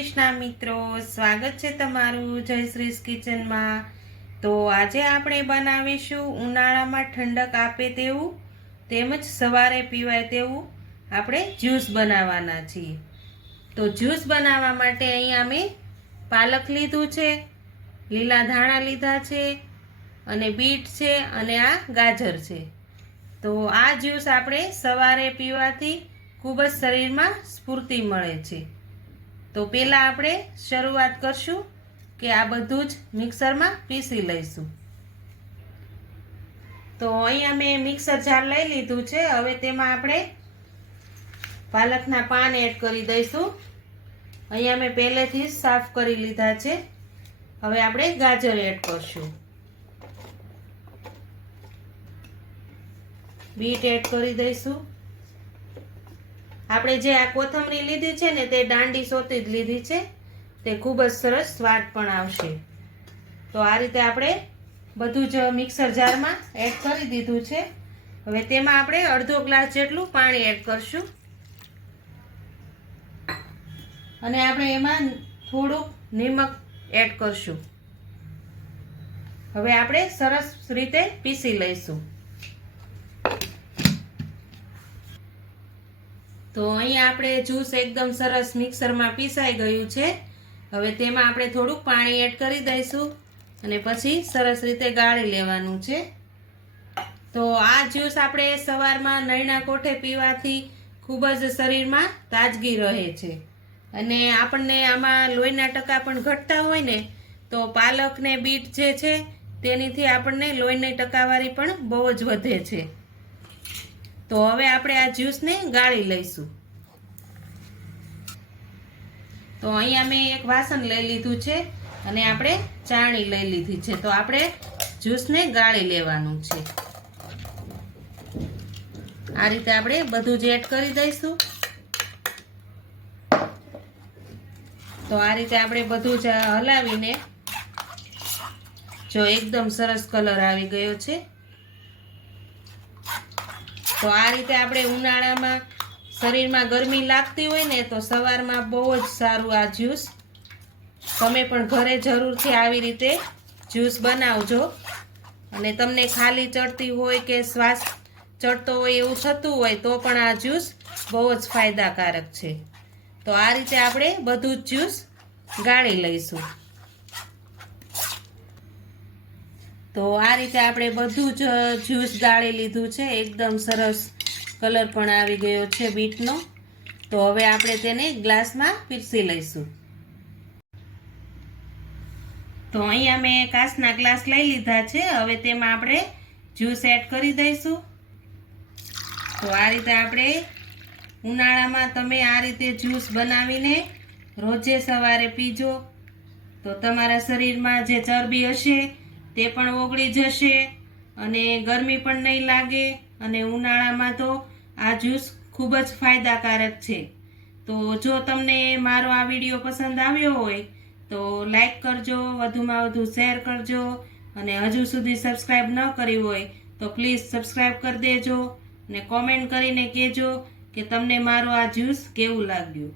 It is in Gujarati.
કૃષ્ણ મિત્રો, સ્વાગત છે તમારું જયશ્રીસ કિચનમાં. તો આજે આપણે બનાવીશું ઉનાળામાં ઠંડક આપે તેવું, તેમજ સવારે પીવાય તેવું આપણે જ્યુસ બનાવવાના છીએ. તો જ્યુસ બનાવવા માટે અહીંયા મેં પાલક લીધું છે, લીલા ધાણા લીધા છે, અને બીટ છે, અને આ ગાજર છે. તો આ જ્યુસ આપણે સવારે પીવાથી ખૂબ જ શરીરમાં સ્ફૂર્તિ મળે છે. તો પહેલાં આપણે શરૂઆત કરશું કે આ બધું જ મિક્સરમાં પીસી લઈશું. તો અહીંયા મેં મિક્સર જાર લઈ લીધું છે. હવે તેમાં આપણે પાલકના પાન એડ કરી દઈશું. અહીંયા મેં પહેલેથી જ સાફ કરી લીધા છે. હવે આપણે ગાજર એડ કરશું. બીટ એડ કરી દઈશું. આપણે જે આ કોથમરી લીધી છે ને તે દાંડી સોતી જ લીધી છે, તે ખૂબ જ સરસ સ્વાદ પણ આવશે. તો આ રીતે આપણે બધું જ મિક્સર જારમાં એડ કરી દીધું છે. હવે તેમાં આપણે અડધો ગ્લાસ જેટલું પાણી એડ કરશું. અને આપણે એમાં થોડુંક નિમક એડ કરશું. હવે આપણે સરસ રીતે પીસી લઈશું. તો અહીંયા આપણે જ્યુસ એકદમ સરસ મિક્સરમાં પીસાઈ ગયું છે. હવે તેમાં આપણે થોડુંક પાણી એડ કરી દઈશું અને પછી સરસ રીતે ગાળી લેવાનું છે. તો આ જ્યુસ આપણે સવારમાં નૈણા કોઠે પીવાથી ખૂબ જ શરીરમાં તાજગી રહે છે. અને આપણને આમાં લોહીના ટકા પણ ઘટતા હોય ને, તો પાલક ને બીટ જે છે, તેનીથી આપણને લોહીની ટકાવારી પણ બહુ જ વધે છે. તો હવે આપણે આ જ્યુસને ગાળી લઈશું. તો અહીંયા મેં એક વાસણ લઈ લીધું છે અને આપણે ચાણી લઈ લીધી છે. તો આપણે જ્યુસને ગાળી લેવાનું છે. આ રીતે આપણે બધું જ એડ કરી દઈશું. તો આ રીતે આપણે બધું જ હલાવીને જો એકદમ સરસ કલર આવી ગયો છે. તો આ રીતે આપણે ઉનાળામાં શરીરમાં ગરમી લાગતી હોય ને, તો સવારમાં બહુ જ સારું આ જ્યુસ. તમે પણ ઘરે જરૂરથી આવી રીતે જ્યુસ બનાવજો. અને તમને ખાલી ચડતી હોય કે શ્વાસ ચડતો હોય એવું થતું હોય, તો પણ આ જ્યુસ બહુ જ ફાયદાકારક છે. તો આ રીતે આપણે બધું જ જ્યુસ ગાળી લઈશું. તો આ રીતે આપણે બધું જ જ્યુસ ગાળી લીધું છે. એકદમ સરસ કલર પણ આવી ગયો છે બીટનો. તો હવે આપણે તેને ગ્લાસમાં પીરસી લઈશું. તો અહીંયા મેં કાચના ગ્લાસ લઈ લીધા છે. હવે તેમાં આપણે જ્યુસ એડ કરી દઈશું. તો આ રીતે આપણે ઉનાળામાં તમે આ રીતે જ્યુસ બનાવીને રોજે સવારે પીજો. તો તમારા શરીરમાં જે ચરબી હશે તે પણ ઓગળી જશે અને ગરમી પણ નહીં લાગે અને ઉનાળામાં તો આ જ્યુસ ખૂબ જ ફાયદાકારક છે. તો જો તમને મારો આ વીડિયો પસંદ આવ્યો હોય, તો લાઈક કરજો, વધુમાં વધુ શેર કરજો અને હજુ સુધી સબસ્ક્રાઈબ ન કરી હોય, તો પ્લીઝ સબસ્ક્રાઈબ કરી દેજો અને કોમેન્ટ કરીને કહેજો કે તમને મારો આ જ્યુસ કેવું લાગ્યું.